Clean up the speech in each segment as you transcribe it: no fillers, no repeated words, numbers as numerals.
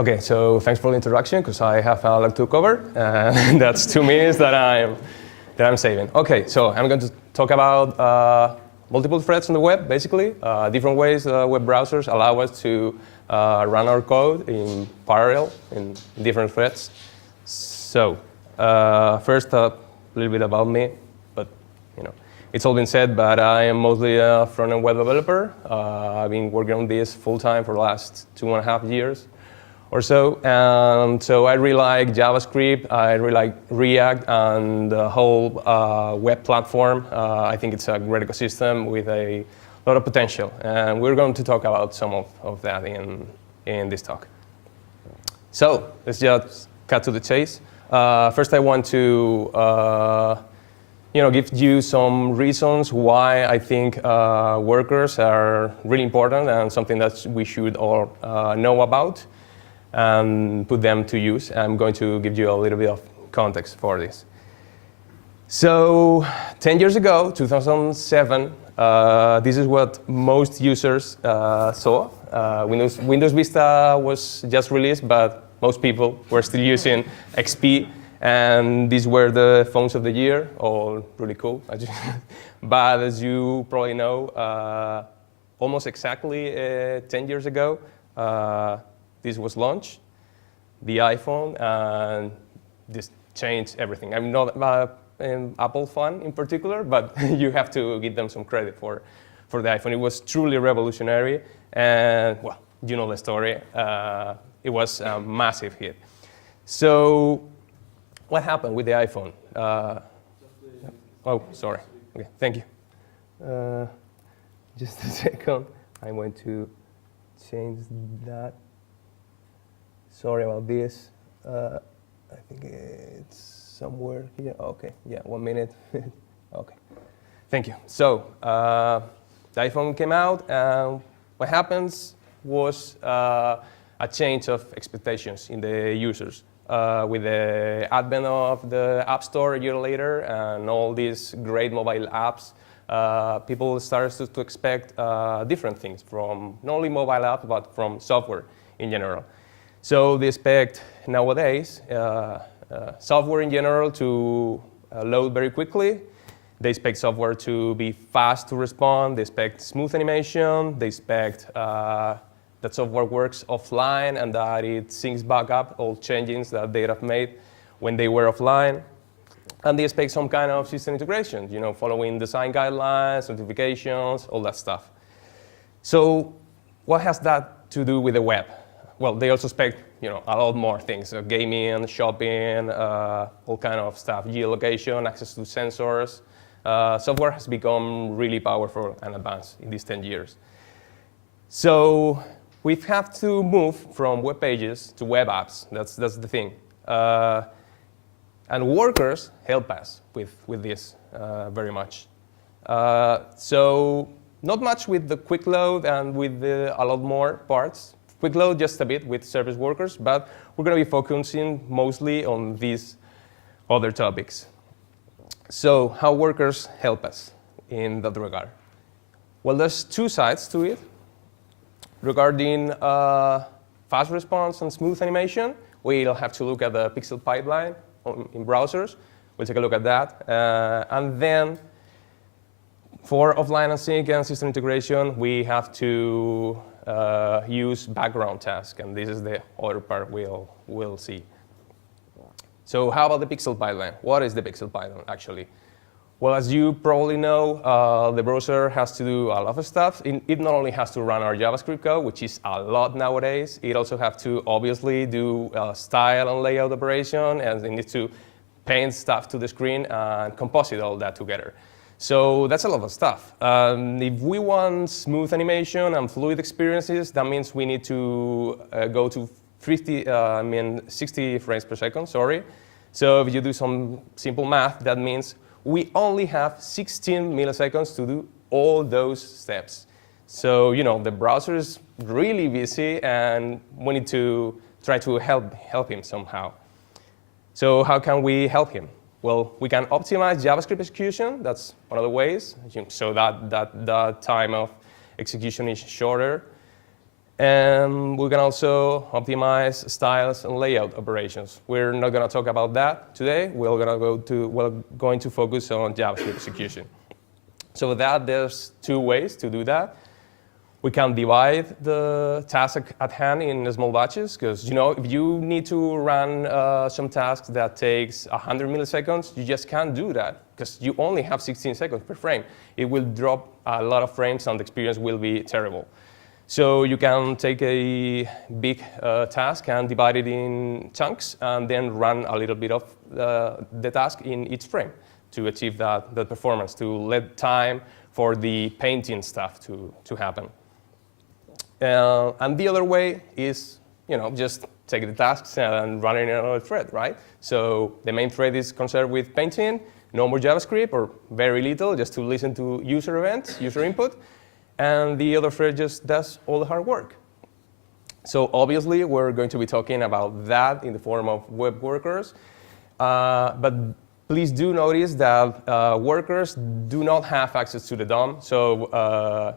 Okay, so thanks for the introduction, because I have a lot to cover, and that's 2 minutes that I'm saving. Okay, so I'm going to talk about multiple threads on the web, basically, different ways web browsers allow us to run our code in parallel in different threads. So first, a little bit about me, but it's all been said, but I am mostly a front-end web developer. I've been working on this full-time for the last 2.5 years or so. And so I really like JavaScript, I really like React, and the whole web platform. I think it's a great ecosystem with a lot of potential. And we're going to talk about some of that in this talk. So let's just cut to the chase. First, I want to give you some reasons why I think workers are really important and something that we should all know about and put them to use. I'm going to give you a little bit of context for this. So 10 years ago, 2007, this is what most users saw. Windows Vista was just released, but most people were still using XP. And these were the phones of the year, all really cool. But as you probably know, almost exactly 10 years ago, this was launched, the iPhone, and this changed everything. I'm not an Apple fan in particular, but you have to give them some credit for the iPhone. It was truly revolutionary, and well, you know the story. It was a massive hit. So what happened with the iPhone? Oh, sorry. Okay, thank you. Just a second. I'm going to change that. Sorry about this. I think it's somewhere here. Okay, yeah, 1 minute. Okay, thank you. So the iPhone came out, and what happens was a change of expectations in the users. With the advent of the App Store a year later and all these great mobile apps, people started to expect different things from not only mobile apps, but from software in general. So they expect nowadays software in general to load very quickly. They expect software to be fast to respond. They expect smooth animation. They expect that software works offline and that it syncs back up all changes that they have made when they were offline. And they expect some kind of system integration, following design guidelines, notifications, all that stuff. So what has that to do with the web? Well, they also expect a lot more things, gaming, shopping, all kind of stuff, geolocation, access to sensors. Software has become really powerful and advanced in these 10 years. So we have to move from web pages to web apps. That's the thing. And workers help us with this very much. So not much with the quick load and with a lot more parts. Quick load just a bit with service workers, but we're going to be focusing mostly on these other topics. So how workers help us in that regard? Well, there's two sides to it. Regarding fast response and smooth animation, we'll have to look at the pixel pipeline in browsers. We'll take a look at that. And then for offline and sync and system integration, we have to use background tasks. And this is the other part we'll see. So how about the pixel pipeline? What is the pixel pipeline, actually? Well, as you probably know, the browser has to do a lot of stuff. It not only has to run our JavaScript code, which is a lot nowadays, it also has to obviously do style and layout operation, and it needs to paint stuff to the screen and composite all that together. So that's a lot of stuff. If we want smooth animation and fluid experiences, that means we need to go to 60 frames per second, sorry. So if you do some simple math, that means we only have 16 milliseconds to do all those steps. So, the browser is really busy, and we need to try to help him somehow. So how can we help him? Well, we can optimize JavaScript execution. That's one of the ways, so that the time of execution is shorter. And we can also optimize styles and layout operations. We're not going to talk about that today. We're going to focus on JavaScript execution. So with that, there's two ways to do that. We can divide the task at hand in small batches, because if you need to run some tasks that takes 100 milliseconds, you just can't do that, because you only have 16 seconds per frame. It will drop a lot of frames, and the experience will be terrible. So you can take a big task and divide it in chunks, and then run a little bit of the task in each frame to achieve that performance, to let time for the painting stuff to happen. And the other way is, just take the tasks and run it in another thread, right? So the main thread is concerned with painting, no more JavaScript, or very little, just to listen to user events, user input. And the other thread just does all the hard work. So obviously, we're going to be talking about that in the form of web workers. But please do notice that workers do not have access to the DOM. So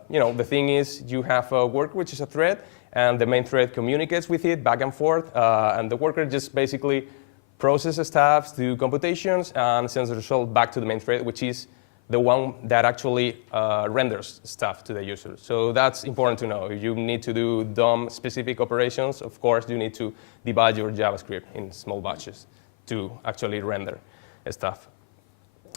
the thing is, you have a worker, which is a thread, and the main thread communicates with it back and forth. And the worker just basically processes tasks, do computations, and sends the result back to the main thread, which is the one that actually renders stuff to the user. So that's important to know. If you need to do DOM-specific operations, of course, you need to divide your JavaScript in small batches to actually render stuff.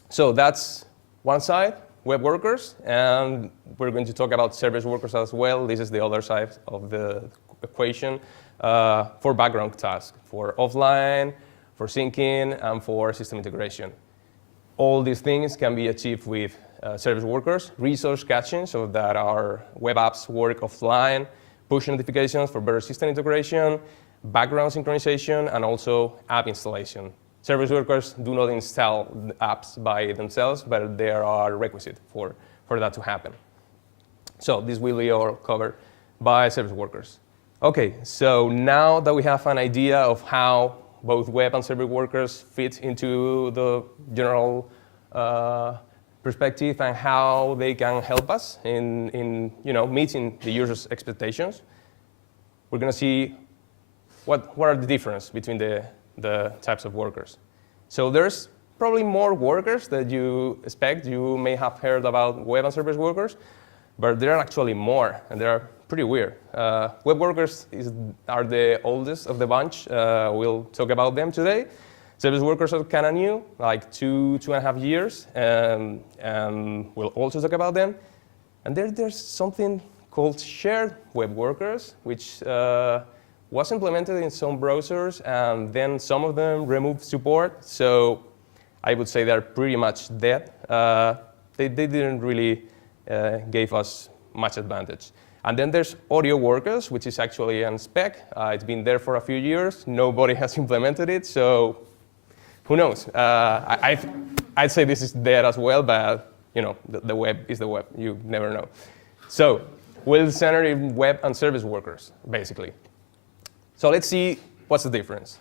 So that's one side, web workers, and we're going to talk about service workers as well. This is the other side of the equation for background tasks, for offline, for syncing, and for system integration. All these things can be achieved with service workers, resource caching, so that our web apps work offline, push notifications for better system integration, background synchronization, and also app installation. Service workers do not install the apps by themselves, but they are a requisite for that to happen. So this will be all covered by service workers. OK, so now that we have an idea of how both web and service workers fit into the general perspective and how they can help us in meeting the user's expectations, we're going to see what are the differences between the types of workers. So there's probably more workers that you expect. You may have heard about web and service workers, but there are actually more, and they are pretty weird. Web workers are the oldest of the bunch. We'll talk about them today. Service workers are kind of new, like 2.5 years, and we'll also talk about them. And there's something called shared web workers, which was implemented in some browsers, and then some of them removed support. So I would say they're pretty much dead. They didn't really give us much advantage. And then there's audio workers, which is actually on spec. It's been there for a few years. Nobody has implemented it, so who knows? I'd say this is dead as well, but the web is the web. You never know. So we'll center in web and service workers, basically. So let's see what's the difference.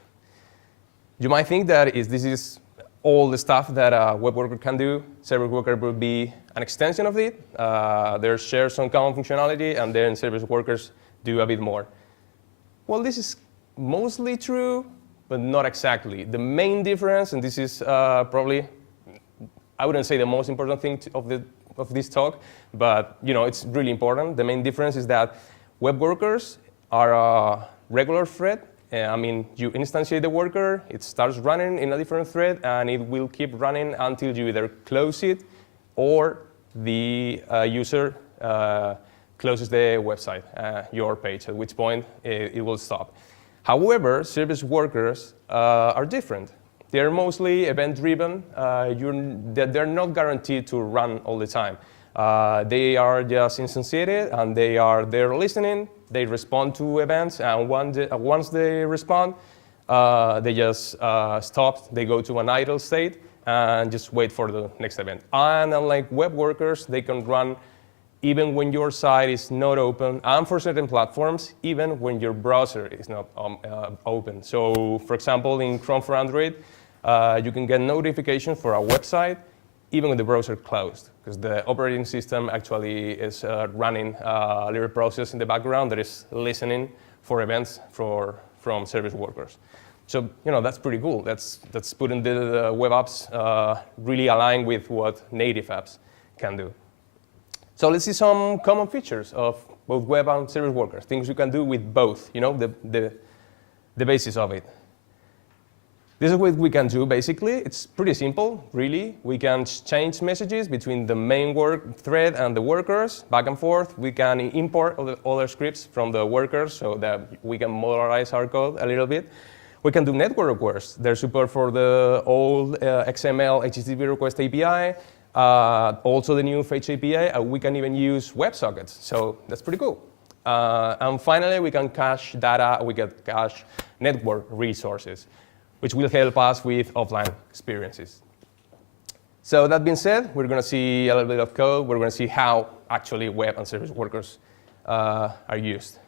You might think that this is all the stuff that a web worker can do. Service worker will be an extension of it. They share some common functionality, and then service workers do a bit more. Well, this is mostly true, but not exactly. The main difference, and this is probably, I wouldn't say the most important thing of this talk, but it's really important. The main difference is that web workers are a regular thread. I mean, you instantiate the worker, it starts running in a different thread, and it will keep running until you either close it or the user closes the website, your page, at which point it will stop. However, service workers are different. They're mostly event-driven. They're not guaranteed to run all the time. They are just instantiated, and they are there listening. They respond to events, and once they respond, they just stop. They go to an idle state and just wait for the next event. And unlike web workers, they can run even when your site is not open, and for certain platforms, even when your browser is not open. So, for example, in Chrome for Android, you can get notifications for a website even with the browser closed, because the operating system actually is running a little process in the background that is listening for events from service workers. So that's pretty cool. That's putting the web apps really aligned with what native apps can do. So let's see some common features of both web and service workers, things you can do with both, the basis of it. This is what we can do, basically. It's pretty simple, really. We can change messages between the main work thread and the workers, back and forth. We can import other scripts from the workers so that we can modularize our code a little bit. We can do network requests. There's support for the old XML HTTP request API, also the new Fetch API, and we can even use WebSockets. So that's pretty cool. And finally, we can cache data. We can cache network resources, which will help us with offline experiences. So that being said, we're going to see a little bit of code. We're going to see how actually web and service workers are used.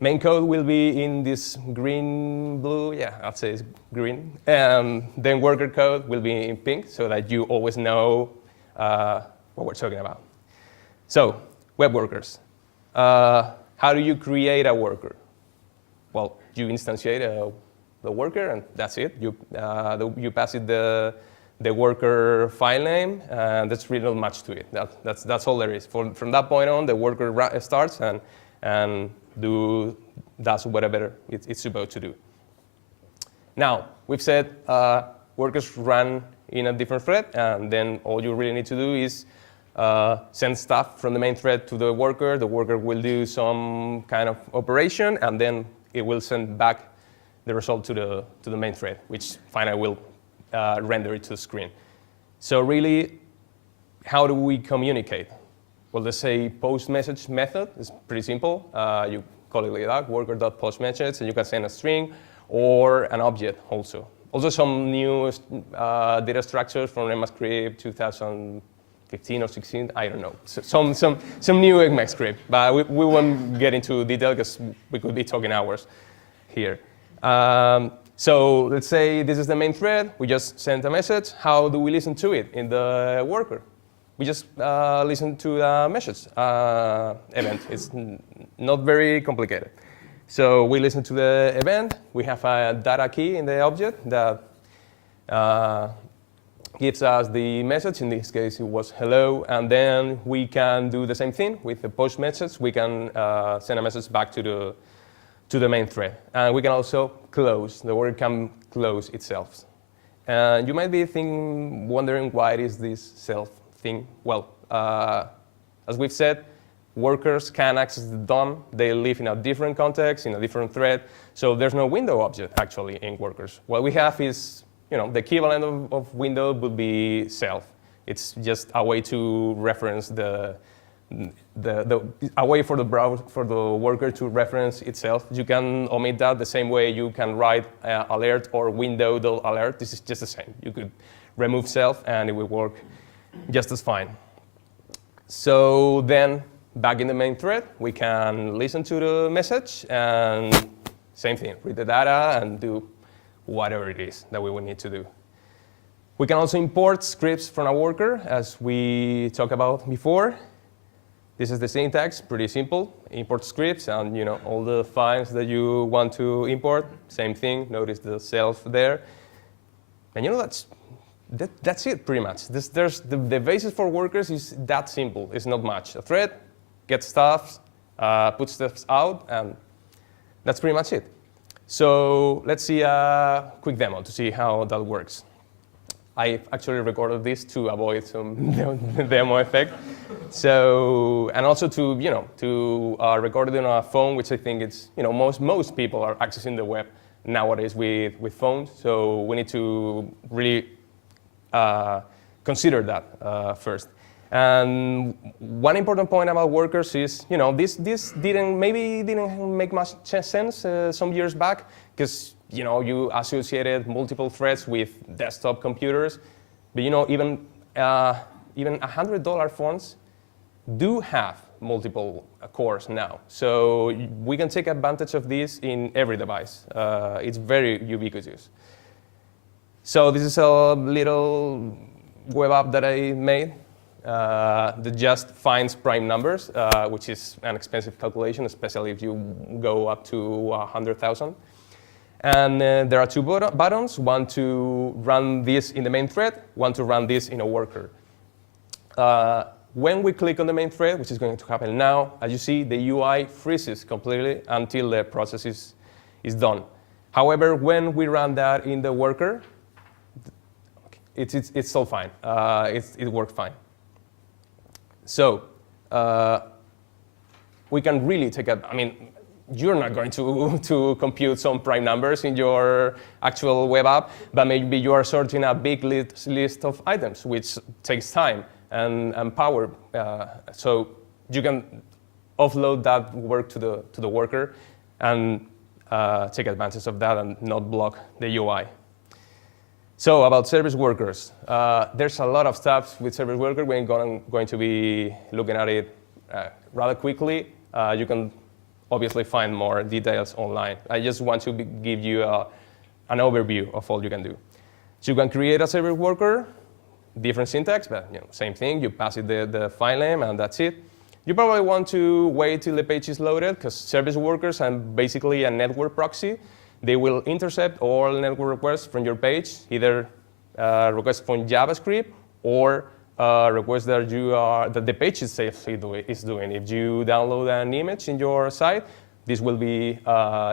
Main code will be in this green, blue, yeah, I'd say it's green. And then worker code will be in pink so that you always know what we're talking about. So web workers. How do you create a worker? Well, you instantiate the worker, and that's it. You pass it the worker file name, and that's really not much to it. That's all there is. From that point on, the worker starts and does whatever it's supposed to do. Now, we've said workers run in a different thread, and then all you really need to do is send stuff from the main thread to the worker. The worker will do some kind of operation, and then it will send back the result to the main thread, which finally will render it to the screen. So really, how do we communicate? Well, let's say post-message method is pretty simple. You call it like that, worker.postMessage, and you can send a string or an object also. Also some new data structures from ECMAScript 2015 or 16, I don't know. So some new ECMAScript, but we won't get into detail because we could be talking hours here. So let's say this is the main thread. We just sent a message. How do we listen to it in the worker? We just listen to the message event. It's not very complicated. So we listen to the event. We have a data key in the object that gives us the message. In this case, it was hello. And then we can do the same thing with the post message. We can send a message back to the main thread. And we can also close. The worker can close itself. And you might be wondering why it is this self thing. Well, as we've said, workers can access the DOM. They live in a different context, in a different thread. So there's no window object, actually, in workers. What we have is, the equivalent of window would be self. It's just a way to reference a way for the browser, for the worker to reference itself. You can omit that the same way you can write alert or window.alert. This is just the same. You could remove self, and it will work just as fine. So then, back in the main thread, we can listen to the message, and same thing, read the data and do whatever it is that we will need to do. We can also import scripts from a worker, as we talked about before. This is the syntax, pretty simple. Import scripts and all the files that you want to import. Same thing, notice the self there. And that's it, pretty much. The basis for workers is that simple. It's not much. A thread, gets stuff, puts stuff out, and that's pretty much it. So let's see a quick demo to see how that works. I actually recorded this to avoid some demo effect. So, and also to record it on a phone, which I think it's most people are accessing the web nowadays with phones. So we need to really consider that first. And one important point about workers is, this didn't make much sense some years back because you associated multiple threads with desktop computers, but even $100 phones do have multiple cores now. So we can take advantage of this in every device. It's very ubiquitous. So this is a little web app that I made that just finds prime numbers, which is an expensive calculation, especially if you go up to 100,000. And there are two buttons, one to run this in the main thread, one to run this in a worker. When we click on the main thread, which is going to happen now, as you see, the UI freezes completely until the process is done. However, when we run that in the worker, it's still fine. It worked fine. So we can really take I mean, you're not going to compute some prime numbers in your actual web app, but maybe you are sorting a big list of items, which takes time and power. So you can offload that work to the worker and take advantage of that and not block the UI. So about service workers, there's a lot of stuff with service worker. We're going to be looking at it rather quickly. You can obviously find more details online. I just want to give you an overview of all you can do. So you can create a service worker, different syntax, but same thing. You pass it the file name, and that's it. You probably want to wait till the page is loaded, because service workers are basically a network proxy. They will intercept all network requests from your page, either requests from JavaScript or requests that the page itself is doing. If you download an image in your site, this will be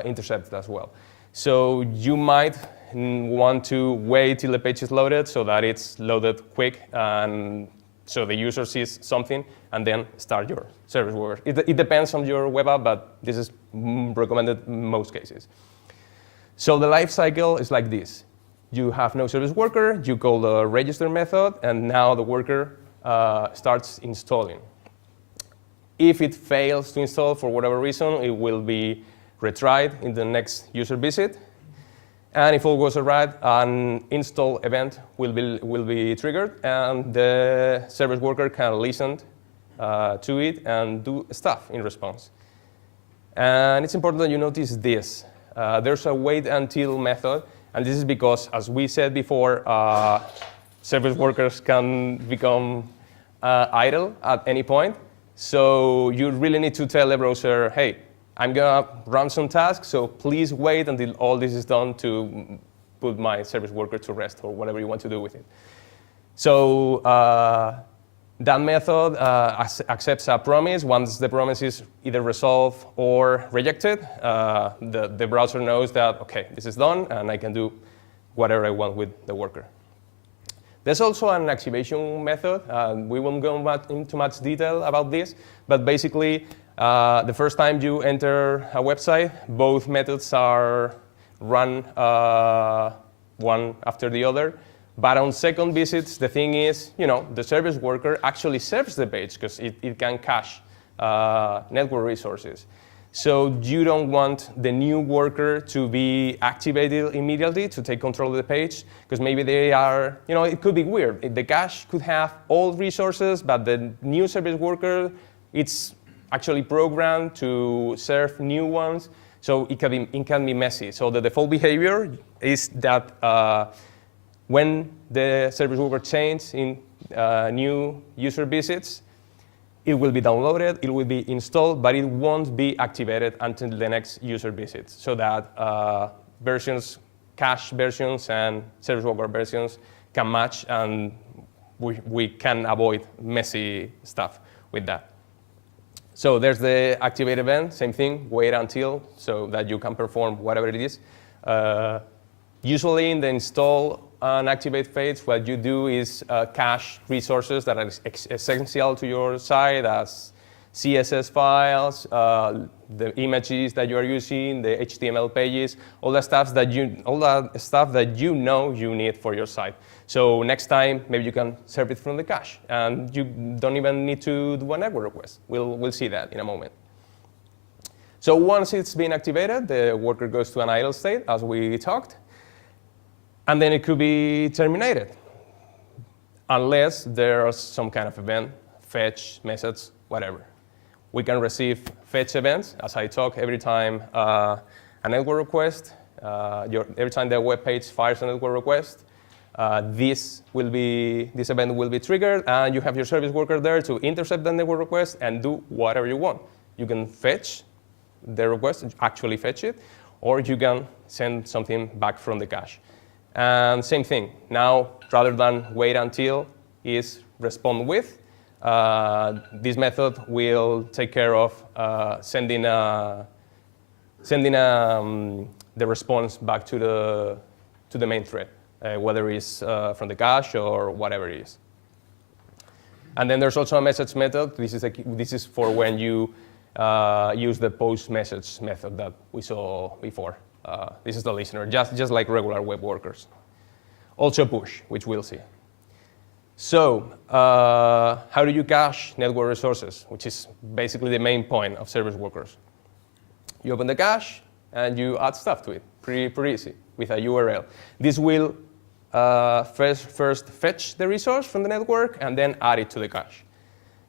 intercepted as well. So you might want to wait till the page is loaded so that it's loaded quick, and so the user sees something, and then start your service worker. It depends on your web app, but this is recommended in most cases. So the life cycle is like this. You have no service worker, you call the register method, and now the worker starts installing. If it fails to install for whatever reason, it will be retried in the next user visit. And if all goes all right, an install event will be triggered, and the service worker can listen to it and do stuff in response. And it's important that you notice this. There's a wait until method, and this is because, as we said before, service workers can become idle at any point. So you really need to tell the browser, hey, I'm going to run some tasks, so please wait until all this is done to put my service worker to rest, or whatever you want to do with it. So that method accepts a promise. Once the promise is either resolved or rejected, the browser knows that, OK, this is done, and I can do whatever I want with the worker. There's also an activation method. We won't go into much detail about this, but basically, the first time you enter a website, both methods are run one after the other. But on second visits, the thing is, the service worker actually serves the page, because it can cache network resources. So you don't want the new worker to be activated immediately to take control of the page, because maybe they are, it could be weird. The cache could have old resources, but the new service worker, it's actually programmed to serve new ones. So it can be messy. So the default behavior is that when the service worker changes in new user visits, it will be downloaded, it will be installed, but it won't be activated until the next user visit, so that versions, cache versions and service worker versions can match, and we can avoid messy stuff with that. So there's the activate event, same thing, wait until, so that you can perform whatever it is. Usually in the install and activate phase, what you do is cache resources that are essential to your site, as CSS files, the images that you are using, the HTML pages, all that stuff that you know you need for your site. So next time, maybe you can serve it from the cache, and you don't even need to do a network request. We'll see that in a moment. So once it's been activated, the worker goes to an idle state, as we talked. And then it could be terminated, unless there's some kind of event, fetch, message, whatever. We can receive fetch events, as I talk, every time a network request, every time the web page fires a network request, this event will be triggered, and you have your service worker there to intercept the network request and do whatever you want. You can fetch the request, actually fetch it, or you can send something back from the cache. And same thing. Now, rather than wait until is respond with, this method will take care of sending the response back to the main thread, whether it's from the cache or whatever it is. And then there's also a message method. This is for when you use the postMessage method that we saw before. This is the listener, just like regular web workers. Also push, which we'll see. So how do you cache network resources, which is basically the main point of service workers? You open the cache, and you add stuff to it, pretty easy, with a URL. This will first fetch the resource from the network, and then add it to the cache.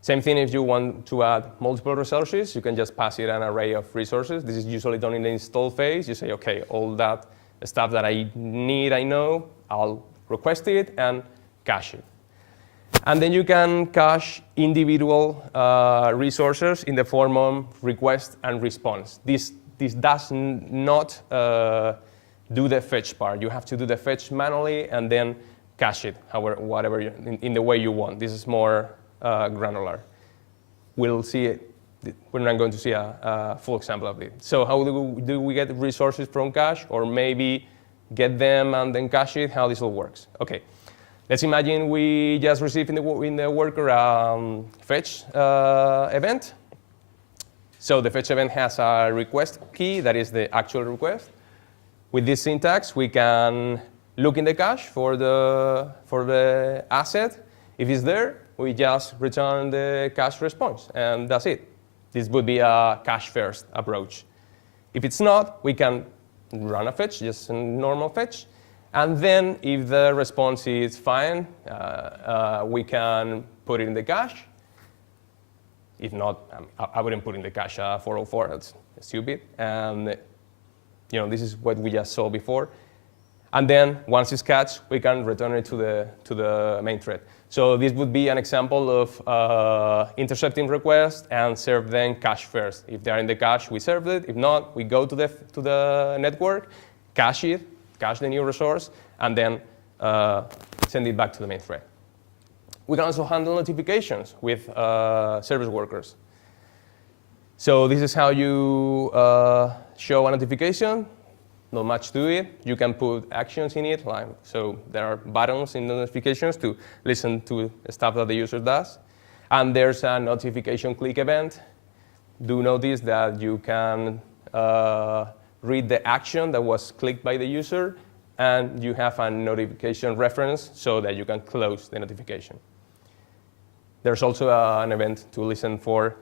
Same thing if you want to add multiple resources, you can just pass it an array of resources. This is usually done in the install phase. You say, OK, all that stuff that I need, I know, I'll request it and cache it. And then you can cache individual resources in the form of request and response. This does not do the fetch part. You have to do the fetch manually and then cache it, whatever in the way you want. This is more granular. We'll see it. We're not going to see a full example of it. So how do we get resources from cache, or maybe get them and then cache it? How this all works? OK. Let's imagine we just received in the worker fetch event. So the fetch event has a request key that is the actual request. With this syntax, we can look in the cache for the asset. If it's there, we just return the cache response, and that's it. This would be a cache-first approach. If it's not, we can run a fetch, just a normal fetch. And then if the response is fine, we can put it in the cache. If not, I wouldn't put in the cache 404. That's stupid. And this is what we just saw before. And then once it's cached, we can return it to the main thread. So this would be an example of intercepting requests and serve them cache first. If they are in the cache, we serve it. If not, we go to the network, cache it, cache the new resource, and then send it back to the main thread. We can also handle notifications with service workers. So this is how you show a notification. Not much to it. You can put actions in it. So there are buttons in the notifications to listen to stuff that the user does. And there's a notification click event. Do notice that you can read the action that was clicked by the user, and you have a notification reference so that you can close the notification. There's also an event to listen for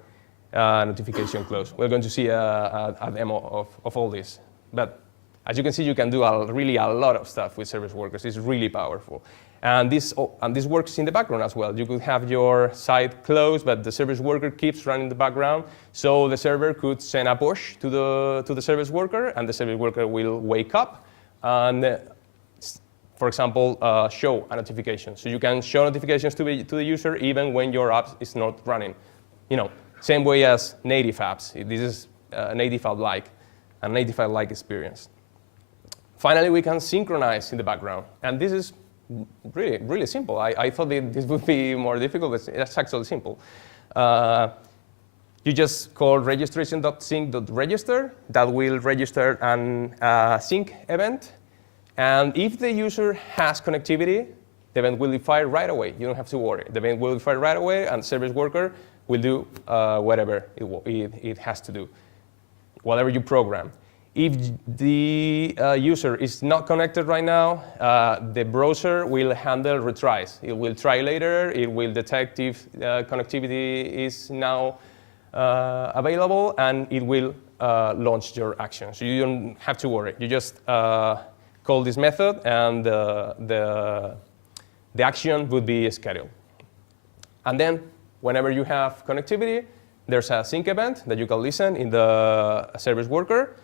notification close. We're going to see a demo of all this. But as you can see, you can do really a lot of stuff with service workers. It's really powerful. And this works in the background as well. You could have your site closed, but the service worker keeps running in the background. So the server could send a push to the service worker, and the service worker will wake up and, for example, show a notification. So you can show notifications to the user even when your app is not running. Same way as native apps. This is a native app-like experience. Finally, we can synchronize in the background. And this is really, really simple. I thought this would be more difficult, but it's actually simple. You just call registration.sync.register. That will register an sync event. And if the user has connectivity, the event will be fired right away. You don't have to worry. The event will be fired right away, and the service worker will do whatever it has to do, whatever you program. If the user is not connected right now, the browser will handle retries. It will try later. It will detect if connectivity is now available, and it will launch your action. So you don't have to worry. You just call this method, and the action would be scheduled. And then whenever you have connectivity, there's a sync event that you can listen in the service worker.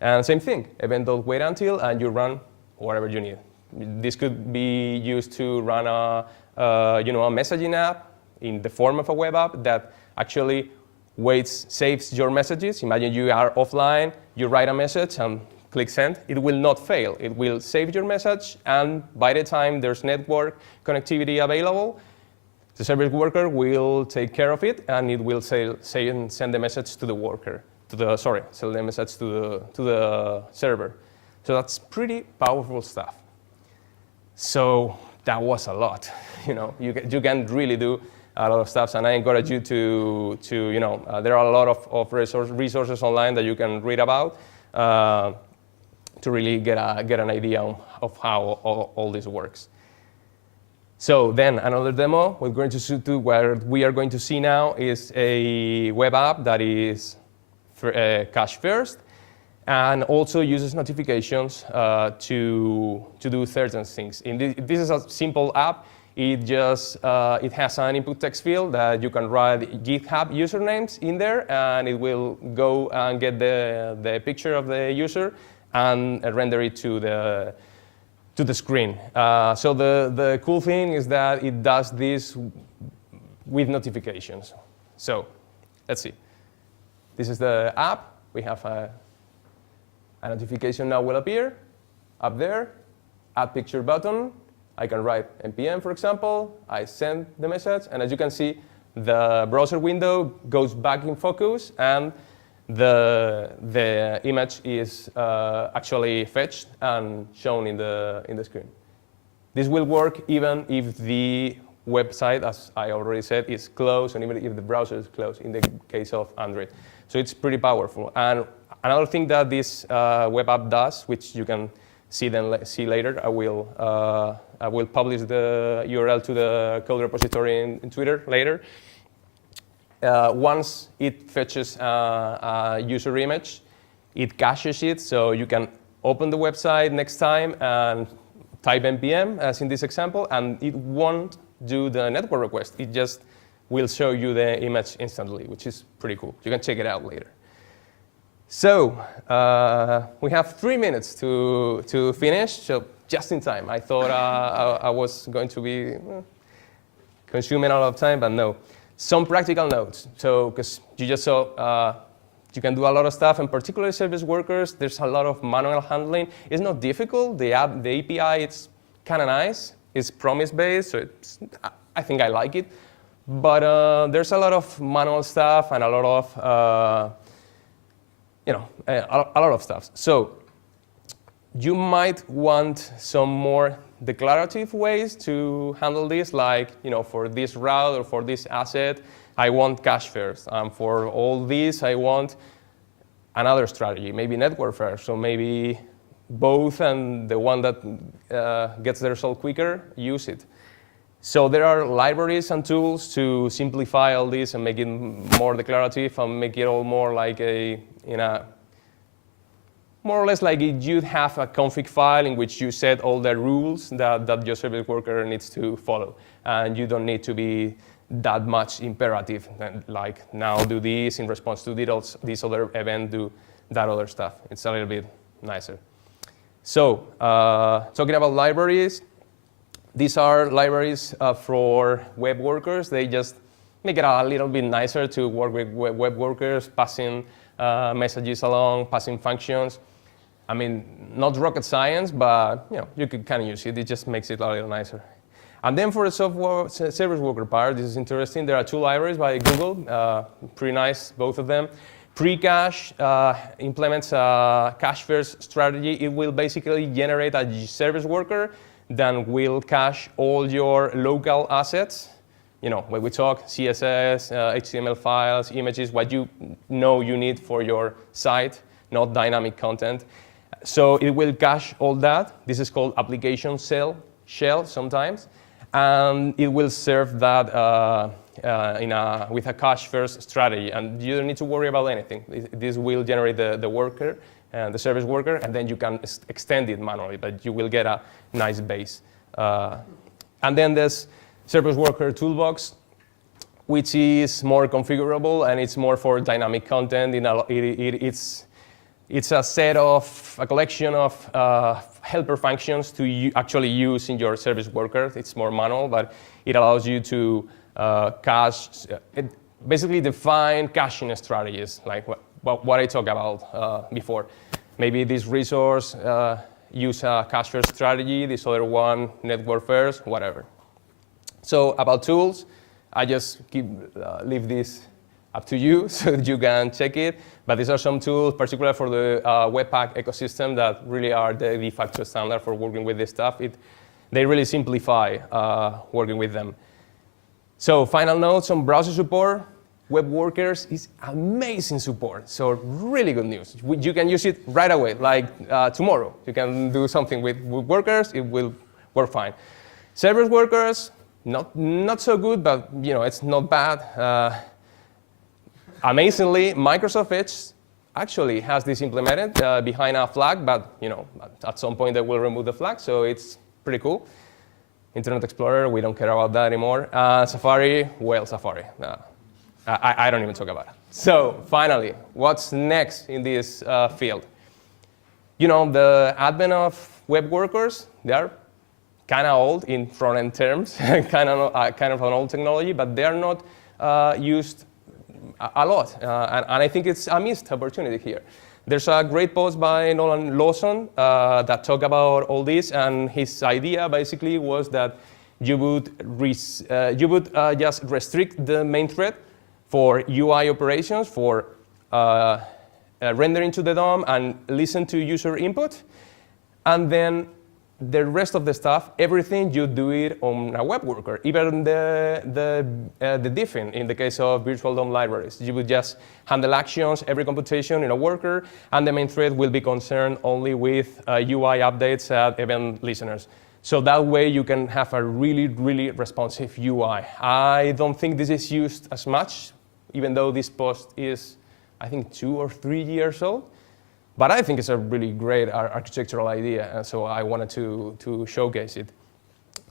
And same thing, event.waitUntil, and you run whatever you need. This could be used to run a messaging app in the form of a web app that actually saves your messages. Imagine you are offline, you write a message and click send. It will not fail. It will save your message, and by the time there's network connectivity available, the service worker will take care of it, and it will send the message to the worker, send the message to the server. So that's pretty powerful stuff. So that was a lot. You can really do a lot of stuff, and I encourage you to there are a lot of resources online that you can read about to really get an idea of how all this works. So then another demo what we are going to see now is a web app that is cache first and also uses notifications to do certain things. This is a simple app. It has an input text field that you can write GitHub usernames in there, and it will go and get the picture of the user and render it to the screen. So the cool thing is that it does this with notifications. So let's see. This is the app. We have a notification now will appear up there, add picture button. I can write npm, for example. I send the message, and as you can see, the browser window goes back in focus, and the image is actually fetched and shown in the screen. This will work even if the website, as I already said, is closed, and even if the browser is closed in the case of Android. So it's pretty powerful. And another thing that this web app does, which you can see later, I will publish the URL to the code repository in Twitter later. Once it fetches a user image, it caches it, so you can open the website next time and type npm, as in this example, and it won't do the network request. It just will show you the image instantly, which is pretty cool. You can check it out later. So we have 3 minutes to finish, so just in time. I thought I was going to be consuming a lot of time, but no. Some practical notes. So, because you just saw, you can do a lot of stuff, and particularly service workers, there's a lot of manual handling. It's not difficult. The API, it's kind of nice. It's promise-based, so I think I like it. But there's a lot of manual stuff and a lot of, a lot of stuff. So you might want some more declarative ways to handle this, like for this route or for this asset, I want cache first. For all these, I want another strategy, maybe network first, so maybe both, and the one that gets the result quicker, use it. So there are libraries and tools to simplify all this and make it more declarative and make it all more like more or less like you'd have a config file in which you set all the rules that your service worker needs to follow. And you don't need to be that much imperative, like now do this in response to this other event, do that other stuff. It's a little bit nicer. So talking about libraries, these are libraries for web workers. They just make it a little bit nicer to work with web workers, passing messages along, passing functions. I mean, not rocket science, but you could kind of use it. It just makes it a little nicer. And then for the service worker part, this is interesting. There are 2 libraries by Google, pretty nice, both of them. Precache implements a cache-first strategy. It will basically generate a service worker that will cache all your local assets. When we talk CSS, HTML files, images, what you know you need for your site, not dynamic content. So it will cache all that. This is called application shell sometimes. And it will serve that with a cache-first strategy. And you don't need to worry about anything. This will generate the worker, the service worker, and then you can extend it manually, but you will get a nice base. And then there's Service Worker Toolbox, which is more configurable, and it's more for dynamic content. It's It's a collection of helper functions to actually use in your service worker. It's more manual, but it allows you to cache, basically define caching strategies, like what I talked about before. Maybe this resource use a cache first strategy, this other one network first, whatever. So about tools, I just leave this up to you so that you can check it. But these are some tools, particularly for the Webpack ecosystem, that really are the de facto standard for working with this stuff. They really simplify working with them. So final notes on browser support. Web Workers is amazing support, so really good news. You can use it right away, like tomorrow. You can do something with Workers, it will work fine. Service Workers, not so good, but it's not bad. Amazingly, Microsoft Edge actually has this implemented behind a flag, but at some point they will remove the flag, so it's pretty cool. Internet Explorer, we don't care about that anymore. Safari, well, Safari. I don't even talk about it. So finally, what's next in this field? The advent of web workers, they are kind of old in front-end terms, kind of an old technology, but they are not used a lot. And I think it's a missed opportunity here. There's a great post by Nolan Lawson that talked about all this, and his idea basically was that you would just restrict the main thread for UI operations, for rendering to the DOM and listen to user input. And then the rest of the stuff, everything, you do it on a web worker. Even the diffing in the case of virtual DOM libraries. You would just handle actions, every computation in a worker, and the main thread will be concerned only with UI updates at event listeners. So that way you can have a really, really responsive UI. I don't think this is used as much, even though this post is, I think, 2 or 3 years old. But I think it's a really great architectural idea, and so I wanted to showcase it.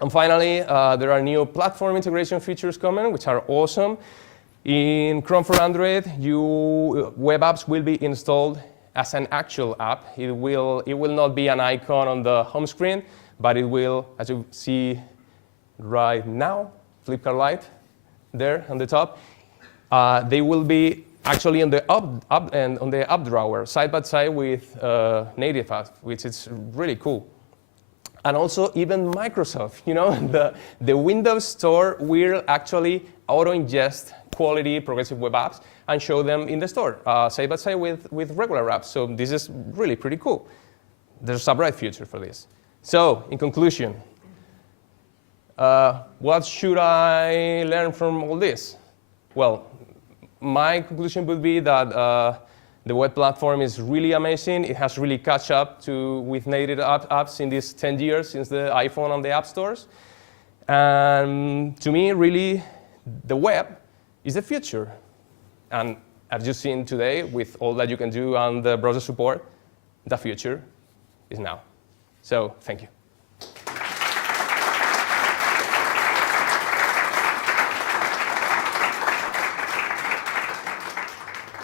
And finally, there are new platform integration features coming, which are awesome. In Chrome for Android, web apps will be installed as an actual app. It will not be an icon on the home screen, but it will, as you see right now, Flipkart Lite there on the top. They will be actually on the up drawer, side by side with native apps, which is really cool. And also even Microsoft, the Windows Store will actually auto-ingest quality progressive web apps and show them in the store, side by side with regular apps. So this is really pretty cool. There's a bright future for this. So in conclusion, what should I learn from all this? Well, my conclusion would be that the web platform is really amazing. It has really caught up with native apps in these 10 years since the iPhone and the app stores. And to me, really, the web is the future. And as you've seen today, with all that you can do on the browser support, the future is now. So thank you.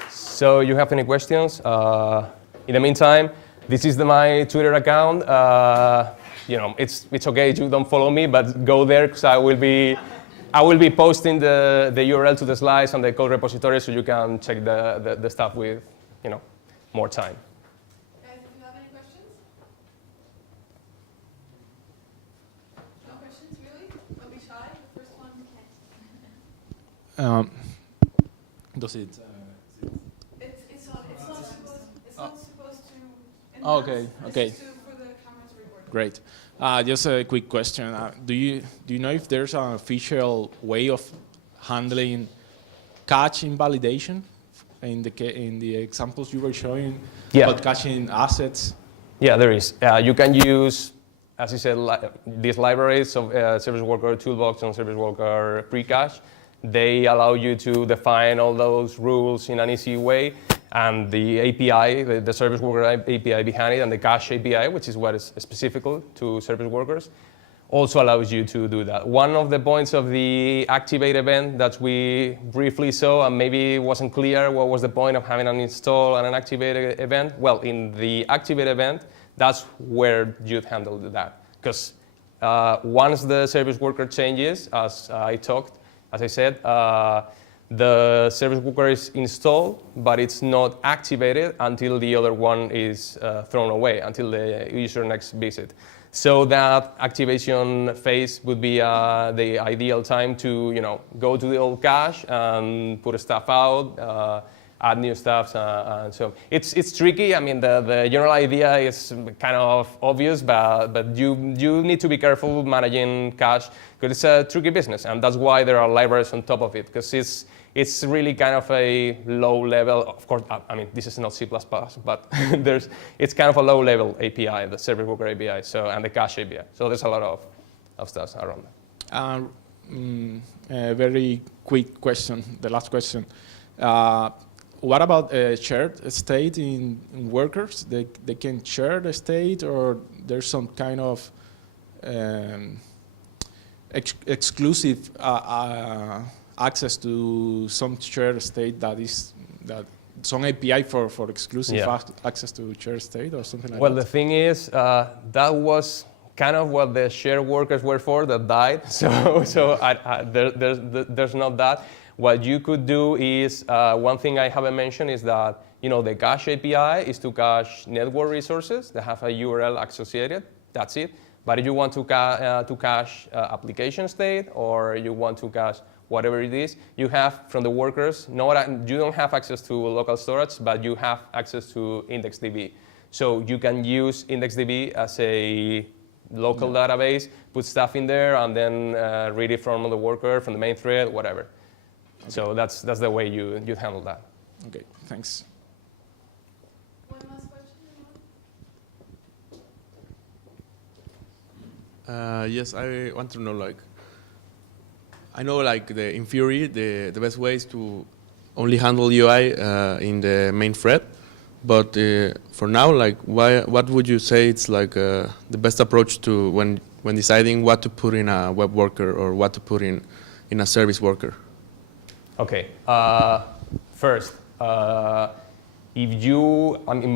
So you have any questions? In the meantime, this is my Twitter account. It's okay if you don't follow me, but go there because I will be posting the URL to the slides and the code repository, so you can check the stuff with more time. Guys, do you have any questions? No questions, really? Don't be shy. The first one. Does it? It's not supposed to. Oh, okay. Okay. For the camera to record. Great. Just a quick question. Do you know if there's an official way of handling cache invalidation in the examples you were showing? Yeah. About caching assets? Yeah, there is. You can use, as you said, these libraries of Service Worker Toolbox and Service Worker Precache. They allow you to define all those rules in an easy way. And the API, the Service Worker API behind it, and the Cache API, which is what is specific to service workers, also allows you to do that. One of the points of the activate event that we briefly saw, and maybe it wasn't clear what was the point of having an install and an activate event. Well, in the activate event, that's where you'd handle that. Because once the service worker changes, as I said, the service worker is installed, but it's not activated until the other one is thrown away, until the user next visit. So that activation phase would be the ideal time to, go to the old cache and put stuff out, add new stuff, and so it's tricky. I mean, the general idea is kind of obvious, but you need to be careful managing cache because it's a tricky business, and that's why there are libraries on top of it, because it's really kind of a low level. Of course, I mean, this is not C++, but it's kind of a low level API, the service worker API, and the cache API. So there's a lot of stuff around that. A very quick question, the last question. What about shared state in workers? They can share the state, or there's some kind of exclusive access to some shared state that some API for exclusive access to shared state or something like that? Well, the thing is, that was kind of what the shared workers were for that died. So there's not that. What you could do is, one thing I haven't mentioned is that, the cache API is to cache network resources that have a URL associated. That's it. But if you want to cache application state, or you want to cache whatever it is, you have from the workers, you don't have access to local storage, but you have access to IndexedDB. So you can use IndexedDB as a local database, put stuff in there, and then read it from the worker, from the main thread, whatever. Okay. So that's the way you handle that. Okay, thanks. One last question. Yes, I want to know, I know, in theory, the best way is to only handle UI in the main thread. But for now, what would you say it's the best approach to when deciding what to put in a web worker or what to put in a service worker? Okay. First,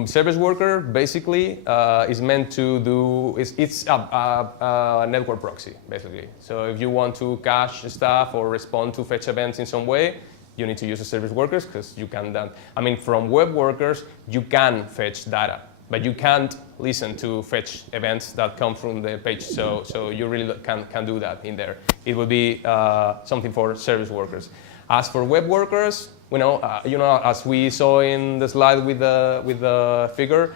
service worker basically is meant to do, it's a network proxy, basically. So if you want to cache stuff or respond to fetch events in some way, you need to use the service workers because you can then, from web workers, you can fetch data, but you can't listen to fetch events that come from the page. So you really can do that in there. It would be something for service workers. As for web workers, as we saw in the slide with the figure,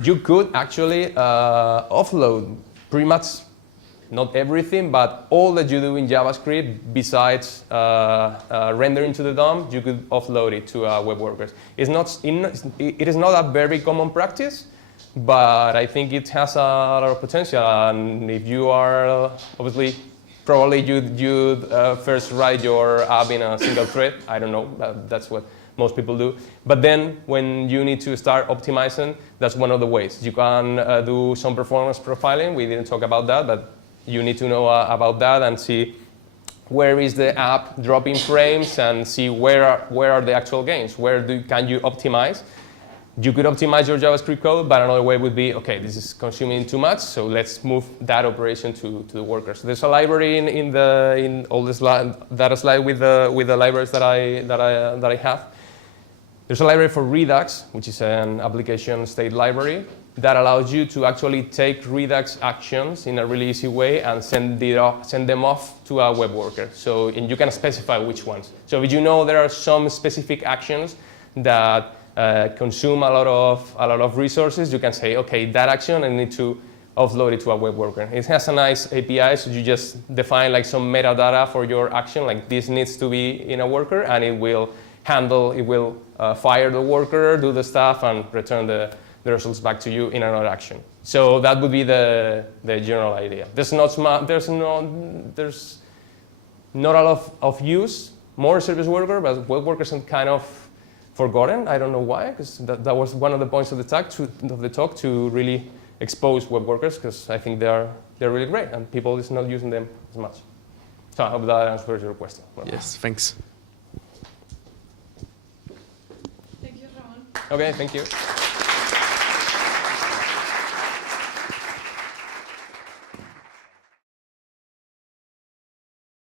you could actually offload pretty much not everything, but all that you do in JavaScript besides rendering to the DOM, you could offload it to web workers. It is not a very common practice, but I think it has a lot of potential. And if you are obviously, probably you'd first write your app in a single thread. I don't know, that's what most people do. But then when you need to start optimizing, that's one of the ways. You can do some performance profiling. We didn't talk about that, but you need to know about that and see where is the app dropping frames and see where are the actual gains. Can you optimize? You could optimize your JavaScript code, but another way would be, okay, this is consuming too much, so let's move that operation to the workers. There's a library in all this data slide with the libraries that I have. There's a library for Redux, which is an application state library that allows you to actually take Redux actions in a really easy way and send them off to a web worker. And you can specify which ones. So if you know there are some specific actions that consume a lot of resources, you can say, okay, that action I need to offload it to a web worker. It has a nice API, so you just define some metadata for your action, like this needs to be in a worker, and it will fire the worker, do the stuff, and return the results back to you in another action. So that would be the general idea. There's not a lot of use, more service worker, but web workers are kind of forgotten. I don't know why, because that was one of the points of the talk to really expose web workers because I think they're really great and people is not using them as much. So I hope that answers your question. Yes, thanks. Thank you, Ramón. Okay, thank you.